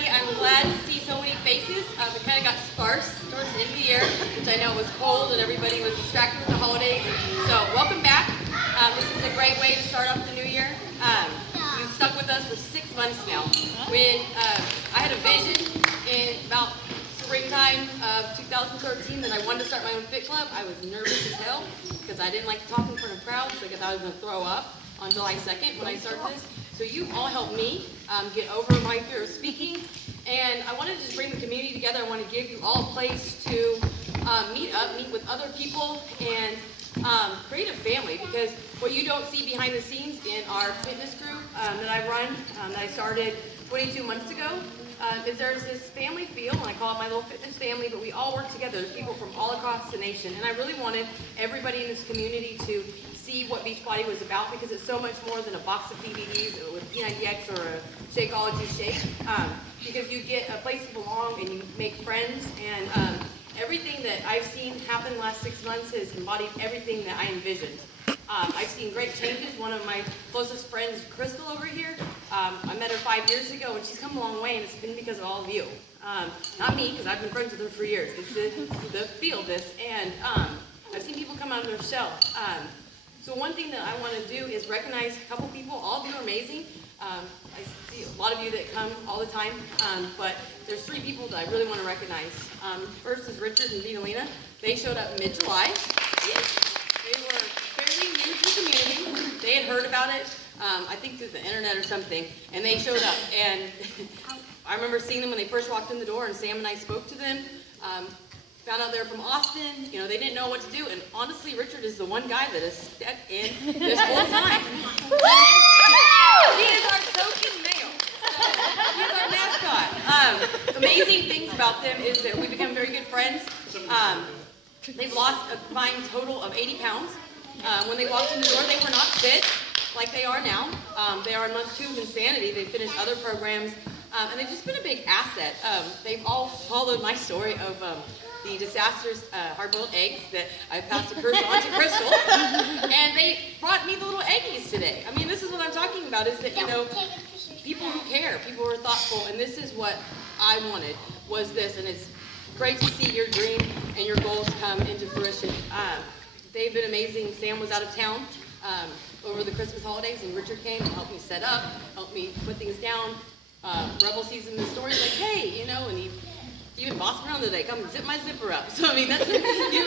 everybody. I'm glad to see so many faces. It kind of got sparse towards the end of the year, which I know was cold and everybody was distracted with the holidays. So welcome back. This is a great way to start off the new year. You've stuck with us for 6 months now. When I had a vision in about springtime of 2013 that I wanted to start my own fit club, I was nervous as hell because I didn't like to talk in front of crowds because I thought I was going to throw up on July 2nd when I started this. So you all helped me get over my fear of speaking, and I wanted to just bring the community together. I want to give you all a place to meet with other people, and create a family, because what you don't see behind the scenes in our fitness group that I run, that I started 22 months ago, is there's this family feel, and I call it my little fitness family, but we all work together. There's people from all across the nation, and I really wanted everybody in this community to see what Beachbody was about, because it's so much more than a box of DVDs with P90X or a Shakeology shake, because you get a place to belong and you make friends, and everything that I've seen happen the last 6 months has embodied everything that I envisioned. I've seen great changes. One of my closest friends, Crystal over here, I met her 5 years ago, and she's come a long way, and it's been because of all of you. Not me, because I've been friends with her for years. It's the feel this, and I've seen people come out of their shell. So one thing that I want to do is recognize a couple people. All of you are amazing. I see a lot of you that come all the time, but there's 3 people that I really want to recognize. First is Richard and Vitalina. They showed up mid-July. They were fairly new to the community. They had heard about it, I think through the internet or something, and they showed up. And I remember seeing them when they first walked in the door, and Sam and I spoke to them. Found out they're from Austin. You know, they didn't know what to do, and honestly, Richard is the one guy that has stepped in this whole time. He is our token male. He's our mascot. Amazing things about them is that we become very good friends. They've lost a combined total of 80 pounds. When they walked in the door, they were not fit like they are now. They are in month 2 of Insanity. They finished other programs, and they've just been a big asset. They've all followed my story of the disastrous hard-boiled eggs that I passed a curse on to Crystal, and they brought me the little eggies today. I mean, this is what I'm talking about, is that, you know, people who care, people who are thoughtful, and this is what I wanted, was this, and it's great to see your dream and your goals come into fruition. They've been amazing. Sam was out of town over the Christmas holidays, and Richard came and helped me set up, helped me put things down. Rebel sees in the story, like, hey, you know, and he even bossed around today, come zip my zipper up. So I mean, that's you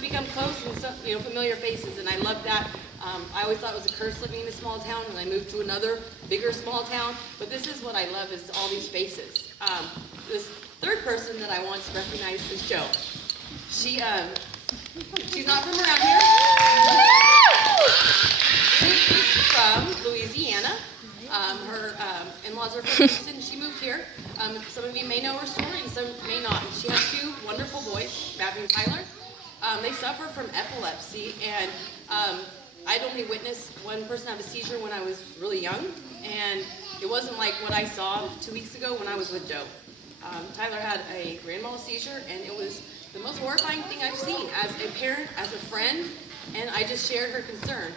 become close and so, you know, familiar faces, and I love that. I always thought it was a curse living in a small town, and I moved to another bigger small town. But this is what I love, is all these faces. This third person that I want to recognize is Jo. She's not from around here. She's from Louisiana. Her in-laws are from Houston. She moved here. Some of you may know her story, and some may not. She has 2 wonderful boys, Matthew and Tyler. They suffer from epilepsy, and I'd only witnessed one person have a seizure when I was really young, and it wasn't like what I saw 2 weeks ago when I was with Jo. Tyler had a grand mal seizure, and it was the most horrifying thing I've seen as a parent, as a friend, and I just shared her concern.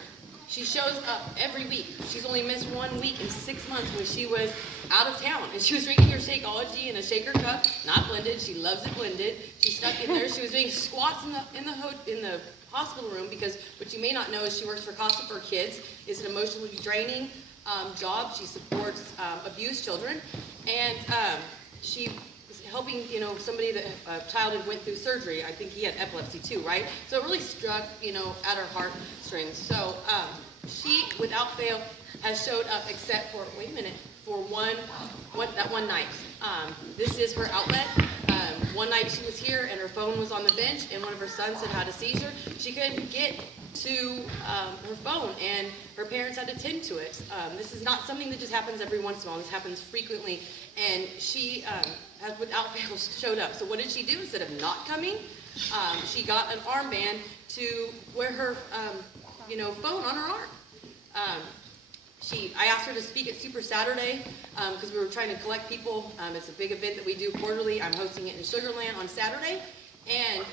She shows up every week. She's only missed 1 week in 6 months when she was out of town, and she was drinking her Shakeology in a shaker cup, not blended. She loves it blended. She stuck in there. She was doing squats in the hospital room, because what you may not know is she works for Casa for Kids. It's an emotionally draining job. She supports abused children, and she was helping, you know, somebody that a child had went through surgery. I think he had epilepsy too, right? So it really struck, you know, at her heartstrings. So she, without fail, has showed up, except for for that one night. This is her outlet. One night she was here, and her phone was on the bench, and one of her sons had a seizure. She couldn't get to her phone, and her parents had to tend to it. This is not something that just happens every once in a while. This happens frequently, and she has, without fail, showed up. So what did she do? Instead of not coming, she got an armband to wear her, phone on her arm. I asked her to speak at Super Saturday because we were trying to collect people. It's a big event that we do quarterly. I'm hosting it in Sugar Land on Saturday. And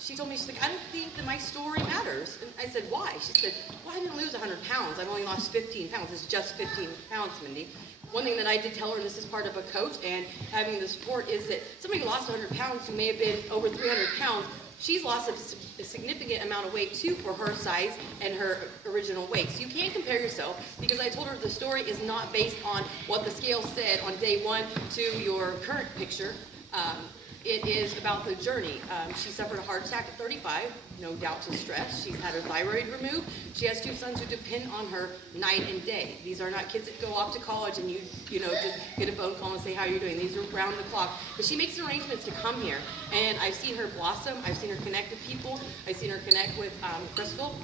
she told me, she's like, I don't think that my story matters. And I said, why? She said, well, I didn't lose 100 pounds. I've only lost 15 pounds. It's just 15 pounds, Mindy. one thing that I did tell her, and this is part of a coach and having the support, is that somebody who lost 100 pounds who may have been over 300 pounds, she's lost a significant amount of weight too for her size and her original weight. So you can't compare yourself, because I told her the story is not based on what the scale said on day 1 to your current picture. It is about the journey. She suffered a heart attack at 35, no doubt to stress. She's had her thyroid removed. She has 2 sons who depend on her night and day. These are not kids that go off to college and you know, just get a phone call and say, how are you doing? These are round the clock. But she makes arrangements to come here. And I've seen her blossom. I've seen her connect with people. I've seen her connect with Crystal.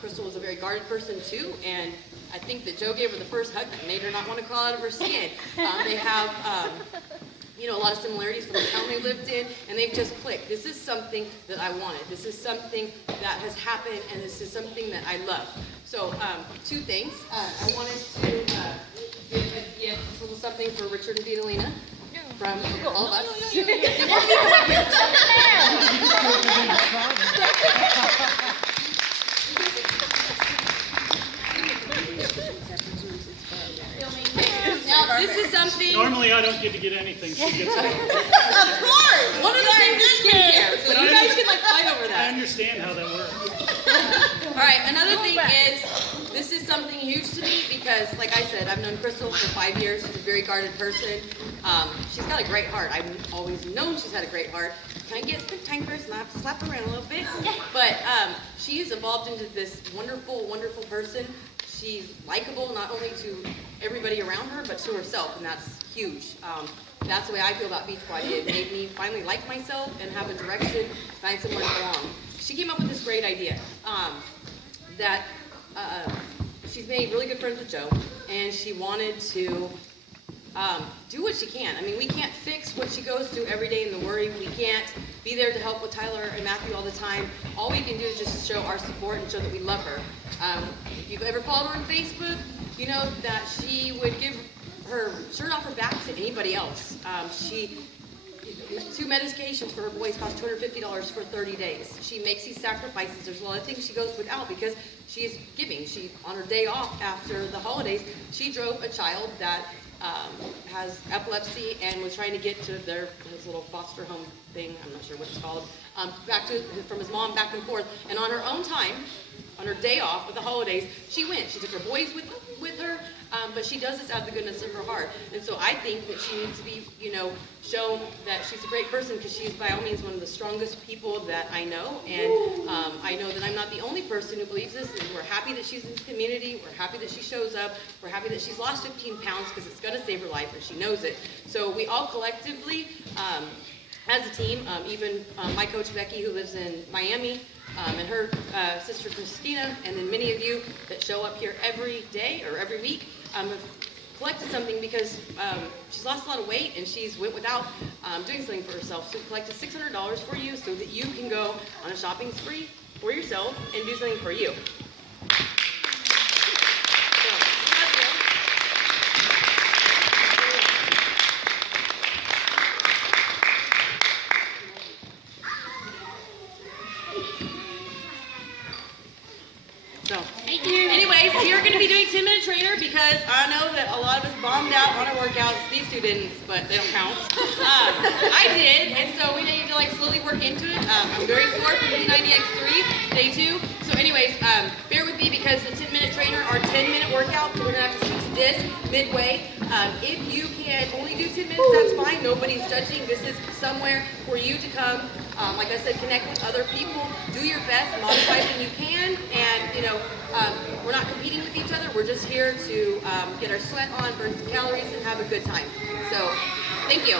Crystal was a very guarded person too. And I think that Joe gave her the first hug that made her not want to crawl out of her skin. They have... you know, a lot of similarities from the town they lived in, and they've just clicked. This is something that I wanted. This is something that has happened, and this is something that I love. So, 2 things. I wanted to give a gift, a little something for Richard and Vitalina from all of us. Now, this is something... Normally I don't get to get anything. She gets it. Of course! One of the things is skincare, so you guys can like fight over that. I understand how that works. Alright, another thing is, this is something huge to me because, like I said, I've known Crystal for 5 years. She's a very guarded person. She's got a great heart. I've always known she's had a great heart. Kind of gets cantankerous and I have to slap her around a little bit. But she has evolved into this wonderful, wonderful person. She's likable not only to everybody around her, but to herself, and that's huge. That's the way I feel about Beachbody. It made me finally like myself and have a direction, find somewhere to belong. She came up with this great idea that she's made really good friends with Joe, and she wanted to do what she can. I mean, we can't fix what she goes through every day in the worry. We can't be there to help with Tyler and Matthew all the time. All we can do is just show our support and show that we love her. If you've ever followed her on Facebook, you know that she would give her shirt off her back to anybody else. 2 medications for her boys cost $250 for 30 days. She makes these sacrifices. There's a lot of things she goes without because she is giving. She, on her day off after the holidays, she drove a child that has epilepsy and was trying to get to his little foster home thing, I'm not sure what it's called, from his mom back and forth. And on her own time, on her day off with the holidays, she went. She took her boys with her, but she does this out of the goodness of her heart. And so I think that she needs to be, shown that she's a great person because she's by all means one of the strongest people that I know. And I know that I'm not the only person who believes this. And we're happy that she's in the community. We're happy that she shows up. We're happy that she's lost 15 pounds because it's going to save her life and she knows it. So we all collectively, as a team, even my coach Becky, who lives in Miami, and her sister Christina, and then many of you that show up here every day or every week, have collected something because she's lost a lot of weight and she's went without doing something for herself. So we collected $600 for you so that you can go on a shopping spree for yourself and do something for you. So, anyways, you're going to be doing 10-minute trainer because I know that a lot of us bombed out on our workouts. These 2 didn't, but they don't count. I did, and so we need to slowly work into it. I'm very sore from P90X3, day 2. So anyways, bear with me because the 10-minute trainer are 10-minute workouts, so we're going to have to switch this midway. If you can only do 10 minutes, that's fine. Nobody's judging. This is somewhere for you to come. Like I said, connect with other people. Do your best, modify when you can, and we're not competing with each other. We're just here to get our sweat on, burn some calories, and have a good time. So, thank you.